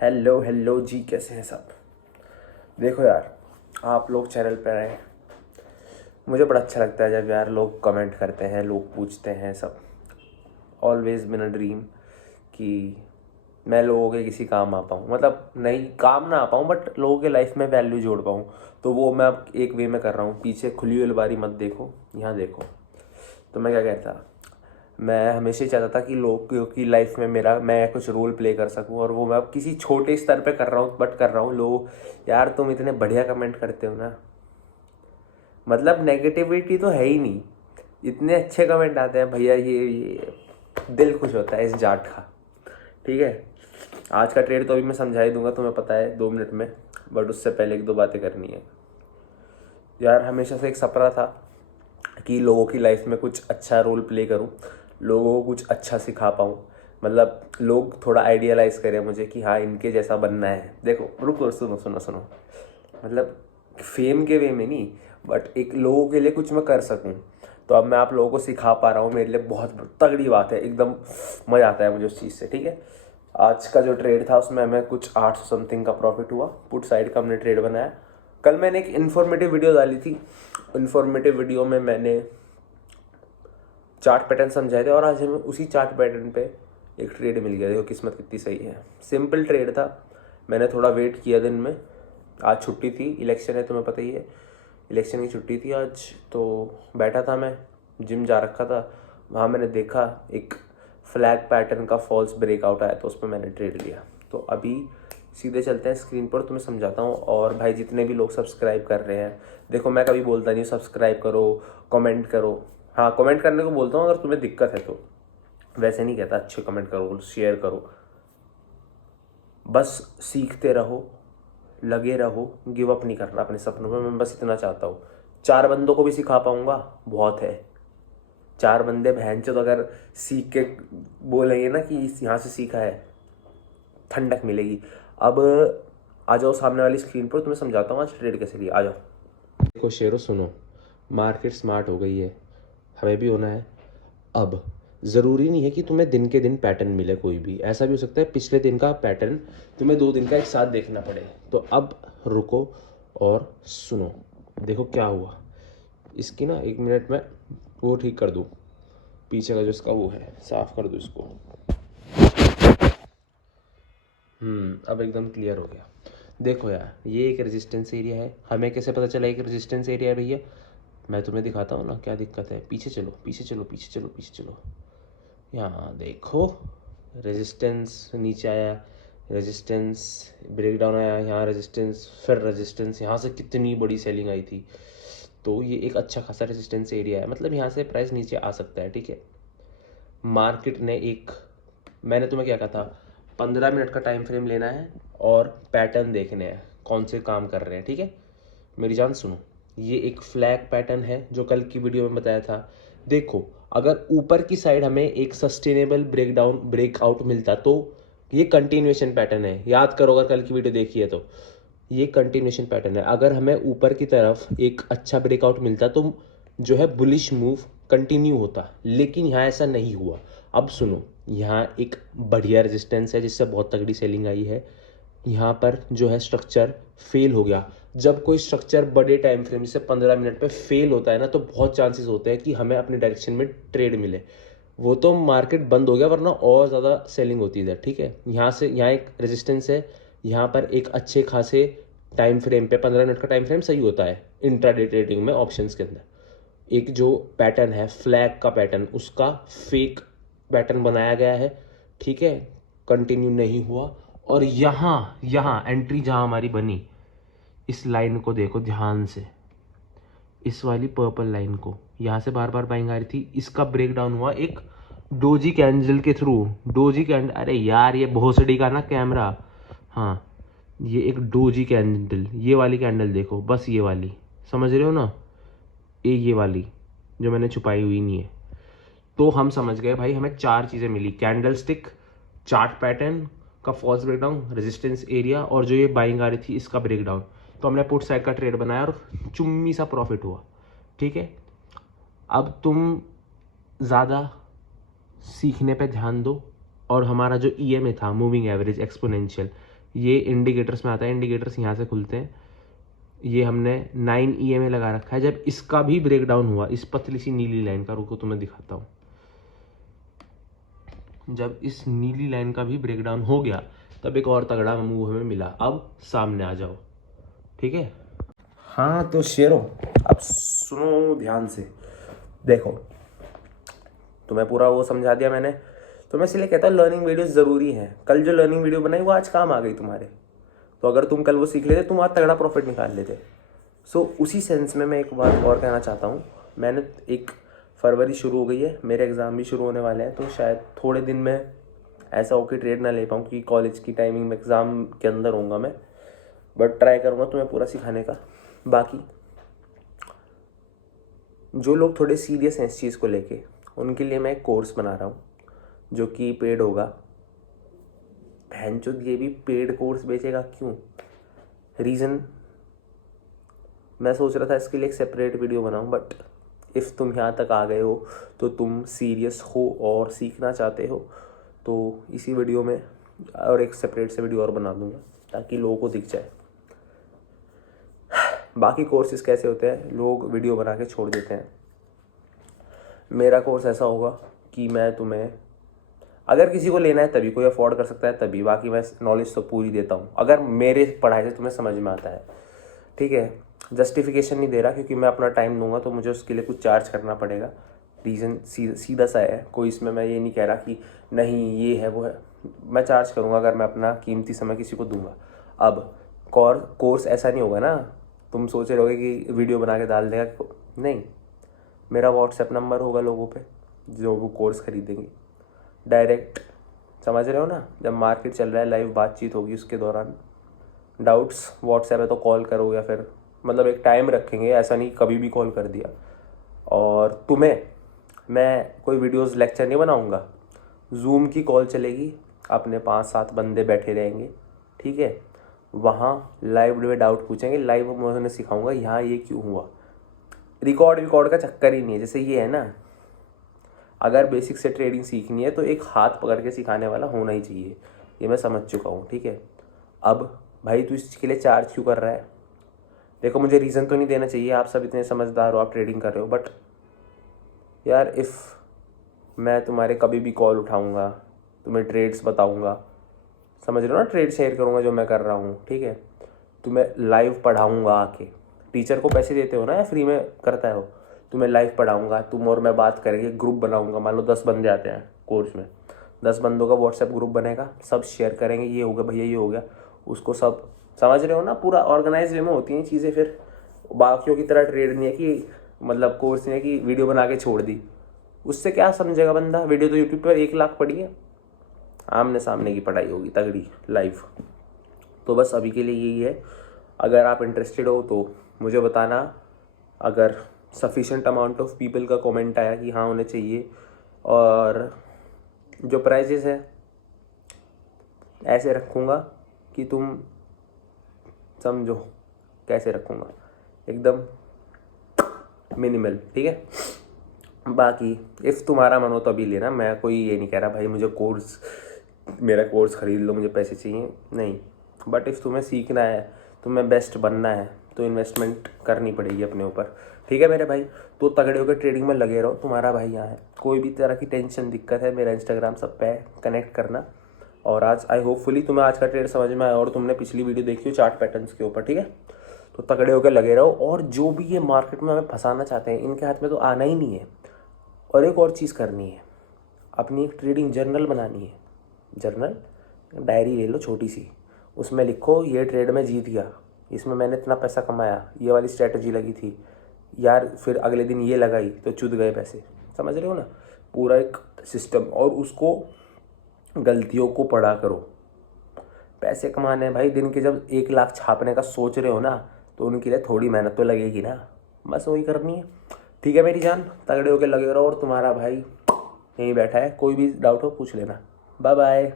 Hello hello जी, कैसे हैं सब। देखो यार, आप लोग चैनल पर आए, मुझे बड़ा अच्छा लगता है जब यार लोग कमेंट करते हैं, लोग पूछते हैं सब। ऑलवेज बिन अ ड्रीम कि मैं लोगों के किसी काम आ पाऊँ, मतलब नहीं काम ना आ पाऊँ बट लोगों के लाइफ में वैल्यू जोड़ पाऊँ। तो वो मैं अब एक वे में कर रहा हूँ। पीछे खुली हुई अलमारी मत देखो, यहाँ देखो। तो मैं क्या कहता, मैं हमेशा ही चाहता था कि लोगों की लाइफ में मेरा मैं कुछ रोल प्ले कर सकूं, और वो मैं अब किसी छोटे स्तर पे कर रहा हूँ, बट कर रहा हूँ। लोग यार तुम इतने बढ़िया कमेंट करते हो ना, मतलब नेगेटिविटी तो है ही नहीं, इतने अच्छे कमेंट आते हैं भैया, ये दिल खुश होता है इस जाट का। ठीक है, आज का ट्रेड तो अभी मैं समझा ही दूंगा, तुम्हें पता है 2 मिनट में, बट उससे पहले एक दो बातें करनी है। यार हमेशा से एक सपना था कि लोगों की लाइफ में कुछ अच्छा रोल प्ले करूं, लोगों को कुछ अच्छा सिखा पाऊं। मतलब लोग थोड़ा आइडियलाइज करें मुझे कि हाँ इनके जैसा बनना है। देखो रुको, सुनो सुनो सुनो, मतलब फेम के वे में नहीं, बट एक लोगों के लिए कुछ मैं कर सकूं। तो अब मैं आप लोगों को सिखा पा रहा हूँ, मेरे लिए बहुत तगड़ी बात है, एकदम मज़ा आता है मुझे उस चीज़ से। ठीक है, आज का जो ट्रेड था उसमें हमें कुछ 800 समथिंग का प्रॉफिट हुआ। पुट साइड का हमने ट्रेड बनाया। कल मैंने एक इन्फॉर्मेटिव वीडियो डाली थी, इन्फॉर्मेटिव वीडियो में मैंने चार्ट पैटर्न समझाए थे, और आज हमें उसी चार्ट पैटर्न पे एक ट्रेड मिल गया। देखो किस्मत कितनी सही है। सिंपल ट्रेड था, मैंने थोड़ा वेट किया दिन में। आज छुट्टी थी, इलेक्शन है तुम्हें पता ही है, इलेक्शन की छुट्टी थी आज। तो बैठा था मैं, जिम जा रखा था, वहाँ मैंने देखा एक फ्लैग पैटर्न का फॉल्स ब्रेकआउट आया, तो उस पर मैंने ट्रेड लिया। तो अभी सीधे चलते हैं स्क्रीन पर, तुम्हें समझाता हूँ। और भाई जितने भी लोग सब्सक्राइब कर रहे हैं, देखो मैं कभी बोलता नहीं सब्सक्राइब करो, कमेंट करो। हाँ कमेंट करने को बोलता हूँ अगर तुम्हें दिक्कत है तो, वैसे नहीं कहता अच्छे कमेंट करो, शेयर करो। बस सीखते रहो, लगे रहो, गिव अप नहीं करना अपने सपनों में। मैं बस इतना चाहता हूँ। 4 बंदों को भी सिखा पाऊंगा बहुत है। 4 बंदे भैंचोद अगर सीख के बोलेंगे ना कि यहाँ से सीखा है, ठंडक मिलेगी। अब आ जाओ सामने वाली स्क्रीन पर, तुम्हें समझाता हूँ आज ट्रेड कैसे लिया। आ जाओ। देखो शेरो सुनो, मार्केट स्मार्ट हो गई है, हमें भी होना है। अब ज़रूरी नहीं है कि तुम्हें दिन के दिन पैटर्न मिले, कोई भी ऐसा भी हो सकता है पिछले दिन का पैटर्न तुम्हें 2 दिन का एक साथ देखना पड़े। तो अब रुको और सुनो, देखो क्या हुआ। इसकी ना 1 मिनट में वो ठीक कर दूँ, पीछे का जो इसका वो है साफ़ कर दूँ इसको। अब एकदम क्लियर हो गया। देखो यार, ये एक रेजिस्टेंस एरिया है। हमें कैसे पता चला एक रेजिस्टेंस एरिया है भैया, मैं तुम्हें दिखाता हूँ ना क्या दिक्कत है। पीछे चलो पीछे चलो पीछे चलो पीछे चलो, यहाँ देखो रेजिस्टेंस नीचे आया, रेजिस्टेंस ब्रेकडाउन आया, यहाँ रेजिस्टेंस, फिर रेजिस्टेंस, यहाँ से कितनी बड़ी सेलिंग आई थी। तो ये एक अच्छा खासा रेजिस्टेंस एरिया है, मतलब यहाँ से प्राइस नीचे आ सकता है। ठीक है, मार्केट ने एक, मैंने तुम्हें क्या कहा था, 15 मिनट का टाइम फ्रेम लेना है और पैटर्न देखने हैं कौन से काम कर रहे हैं। ठीक है मेरी जान सुनो, ये एक फ्लैग पैटर्न है जो कल की वीडियो में बताया था। देखो अगर ऊपर की साइड हमें एक सस्टेनेबल ब्रेकआउट मिलता तो ये कंटिन्यूएशन पैटर्न है। याद करो अगर कल की वीडियो देखी है तो, ये कंटिन्यूएशन पैटर्न है। अगर हमें ऊपर की तरफ एक अच्छा ब्रेकआउट मिलता तो जो है बुलिश मूव कंटिन्यू होता, लेकिन यहाँ ऐसा नहीं हुआ। अब सुनो, यहाँ एक बढ़िया रेजिस्टेंस है जिससे बहुत तगड़ी सेलिंग आई है। यहाँ पर जो है स्ट्रक्चर फेल हो गया। जब कोई स्ट्रक्चर बड़े टाइम फ्रेम जैसे 15 मिनट पे फेल होता है ना, तो बहुत चांसेस होते हैं कि हमें अपने डायरेक्शन में ट्रेड मिले। वो तो मार्केट बंद हो गया, वरना और ज़्यादा सेलिंग होती है। ठीक है, यहाँ से यहाँ एक रेजिस्टेंस है, यहाँ पर एक अच्छे खासे टाइम फ्रेम पे 15 मिनट का टाइम फ्रेम सही होता है इंट्राडे ट्रेडिंग में ऑप्शंस के अंदर। एक जो पैटर्न है फ्लैग का पैटर्न, उसका फेक पैटर्न बनाया गया है। ठीक है, कंटिन्यू नहीं हुआ, और यहाँ यहाँ एंट्री जहाँ हमारी बनी, इस लाइन को देखो ध्यान से, इस वाली पर्पल लाइन को, यहाँ से बार बार बाइंग आ रही थी, इसका ब्रेक डाउन हुआ एक डोजी कैंडल के थ्रू। डोजी कैंडल, अरे यार ये भोसड़ी का ना कैमरा, हाँ ये एक डोजी कैंडल, ये वाली कैंडल देखो, बस ये वाली, समझ रहे हो ना, ये वाली जो मैंने छुपाई हुई नहीं है। तो हम समझ गए भाई, हमें 4 चीज़ें मिली, कैंडल स्टिक, चार्ट पैटर्न का फॉल्स ब्रेकडाउन, रेजिस्टेंस एरिया, और जो ये बाइंग आ रही थी इसका ब्रेकडाउन। तो हमने पुट साइड का ट्रेड बनाया और चुम्मी सा प्रॉफिट हुआ। ठीक है, अब तुम ज़्यादा सीखने पे ध्यान दो, और हमारा जो ईएमए था, मूविंग एवरेज एक्सपोनेंशियल, ये इंडिकेटर्स में आता है, इंडिकेटर्स यहाँ से खुलते हैं। ये हमने 9 EMA लगा रखा है। जब इसका भी ब्रेक डाउन हुआ, इस पतली सी नीली लाइन का, रुको तुम्हें दिखाता हूँ, जब इस नीली लाइन का भी ब्रेक डाउन हो गया तब एक और तगड़ा मूव हमें मिला। अब सामने आ जाओ, ठीक है। हाँ तो शेरो, अब सुनो ध्यान से, देखो तुम्हें पूरा वो समझा दिया मैंने, तो मैं इसलिए कहता हूँ लर्निंग वीडियोस ज़रूरी हैं। कल जो लर्निंग वीडियो बनाई वो आज काम आ गई तुम्हारे, तो अगर तुम कल वो सीख लेते तुम आज तगड़ा प्रॉफिट निकाल लेते। सो उसी सेंस में मैं एक बात और कहना चाहता हूँ। मैंने 1 फरवरी शुरू हो गई है, मेरे एग्ज़ाम भी शुरू होने वाले हैं, तो शायद थोड़े दिन में ऐसा हो कि ट्रेड ना ले पाऊँ, क्योंकि कॉलेज की टाइमिंग में एग्ज़ाम के अंदर होऊंगा मैं, बट ट्राई करूँगा तुम्हें पूरा सिखाने का। बाकी जो लोग थोड़े सीरियस हैं इस चीज़ को लेके, उनके लिए मैं एक कोर्स बना रहा हूँ जो कि पेड होगा। भैंचोद ये भी पेड कोर्स बेचेगा क्यों? रीज़न मैं सोच रहा था इसके लिए एक सेपरेट वीडियो बनाऊं, बट इफ़ तुम यहाँ तक आ गए हो तो तुम सीरियस हो और सीखना चाहते हो, तो इसी वीडियो में और एक सेपरेट से वीडियो और बना दूंगा ताकि लोगों को दिख जाए। बाकी कोर्सेज कैसे होते हैं, लोग वीडियो बना के छोड़ देते हैं। मेरा कोर्स ऐसा होगा कि मैं तुम्हें, अगर किसी को लेना है तभी, कोई अफोर्ड कर सकता है तभी, बाकी मैं नॉलेज तो पूरी देता हूँ अगर मेरे पढ़ाई से तुम्हें समझ में आता है, ठीक है। जस्टिफिकेशन नहीं दे रहा, क्योंकि मैं अपना टाइम दूंगा तो मुझे उसके लिए कुछ चार्ज करना पड़ेगा। रीज़न सीधा सा है, कोई इसमें मैं ये नहीं कह रहा कि नहीं ये है वो है, मैं चार्ज करूँगा अगर मैं अपना कीमती समय किसी को दूंगा। अब कोर्स ऐसा नहीं होगा ना, तुम सोच रहे होगे कि वीडियो बना के डाल देगा, नहीं। मेरा व्हाट्सएप नंबर होगा लोगों पे जो वो कोर्स खरीदेंगे, डायरेक्ट, समझ रहे हो ना। जब मार्केट चल रहा है लाइव बातचीत होगी, उसके दौरान डाउट्स व्हाट्सएप है तो कॉल करो, या फिर मतलब एक टाइम रखेंगे, ऐसा नहीं कभी भी कॉल कर दिया। और तुम्हें मैं कोई वीडियोस लेक्चर नहीं बनाऊंगा, जूम की कॉल चलेगी, अपने 5-7 बंदे बैठे रहेंगे, ठीक है। वहाँ लाइव में डाउट पूछेंगे, लाइव मैं उन्हें सिखाऊंगा यहाँ ये क्यों हुआ। रिकॉर्ड का चक्कर ही नहीं है। जैसे ये है ना, अगर बेसिक से ट्रेडिंग सीखनी है तो एक हाथ पकड़ के सिखाने वाला होना ही चाहिए, ये मैं समझ चुका हूँ, ठीक है। अब भाई तू इसके लिए चार्ज क्यों कर रहा है? देखो मुझे रीज़न तो नहीं देना चाहिए, आप सब इतने समझदार हो, आप ट्रेडिंग कर रहे हो, बट यार इफ़ मैं तुम्हारे कभी भी कॉल उठाऊँगा, तुम्हें ट्रेड्स बताऊँगा, समझ रहे हो ना, ट्रेड शेयर करूँगा जो मैं कर रहा हूँ, ठीक है, तुम्हें लाइव पढ़ाऊँगा आके, टीचर को पैसे देते हो ना या फ्री में करता हो, तुम्हें लाइव पढ़ाऊँगा, तुम और मैं बात करेंगे, ग्रुप बनाऊँगा, मान लो 10 बंदे आते हैं कोर्स में, 10 बंदों का व्हाट्सएप ग्रुप बनेगा, सब शेयर करेंगे, ये हो गया भैया ये हो गया, उसको सब, समझ रहे हो ना, पूरा ऑर्गेनाइज वे में होती हैं चीज़ें। फिर बाकियों की तरह ट्रेड नहीं है कि मतलब कोर्स नहीं है कि वीडियो बना के छोड़ दी, उससे क्या समझेगा बंदा। वीडियो तो यूट्यूब पर 1 लाख पड़ी है, आमने सामने की पढ़ाई होगी तगड़ी लाइव। तो बस अभी के लिए यही है, अगर आप इंटरेस्टेड हो तो मुझे बताना। अगर सफिशेंट अमाउंट ऑफ पीपल का कमेंट आया कि हाँ उन्हें चाहिए, और जो प्राइजेस है ऐसे रखूँगा कि तुम समझो कैसे रखूँगा, एकदम मिनिमल, ठीक है। बाकी इफ़ तुम्हारा मन हो तो अभी लेना, मैं कोई ये नहीं कह रहा भाई मुझे मेरा कोर्स ख़रीद लो, मुझे पैसे चाहिए, नहीं। बट इफ़ तुम्हें सीखना है, तुम्हें बेस्ट बनना है, तो इन्वेस्टमेंट करनी पड़ेगी अपने ऊपर, ठीक है मेरे भाई। तो तगड़े होकर ट्रेडिंग में लगे रहो, तुम्हारा भाई यहाँ है। कोई भी तरह की टेंशन दिक्कत है, मेरा इंस्टाग्राम सब पे कनेक्ट करना। और आज आई होपफुली तुम्हें आज का ट्रेड समझ में आया, और तुमने पिछली वीडियो देखी हो चार्ट पैटर्न्स के ऊपर, ठीक है। तो तगड़े होकर लगे रहो, और जो भी ये मार्केट में हमें फंसाना चाहते हैं इनके हाथ में तो आना ही नहीं है। और एक और चीज़ करनी है, अपनी एक ट्रेडिंग जर्नल बनानी है। जर्नल, डायरी ले लो छोटी सी, उसमें लिखो ये ट्रेड में जीत गया, इसमें मैंने इतना पैसा कमाया, ये वाली स्ट्रैटेजी लगी थी यार, फिर अगले दिन ये लगाई तो चुद गए पैसे, समझ रहे हो ना, पूरा एक सिस्टम। और उसको गलतियों को पढ़ा करो। पैसे कमाने हैं भाई, दिन के जब 1 लाख छापने का सोच रहे हो ना, तो उनके लिए थोड़ी मेहनत तो लगेगी ना, बस वही करनी है, ठीक है मेरी जान। तगड़े होकर लगे रहो, और तुम्हारा भाई यहीं बैठा है, कोई भी डाउट हो पूछ लेना। Bye bye.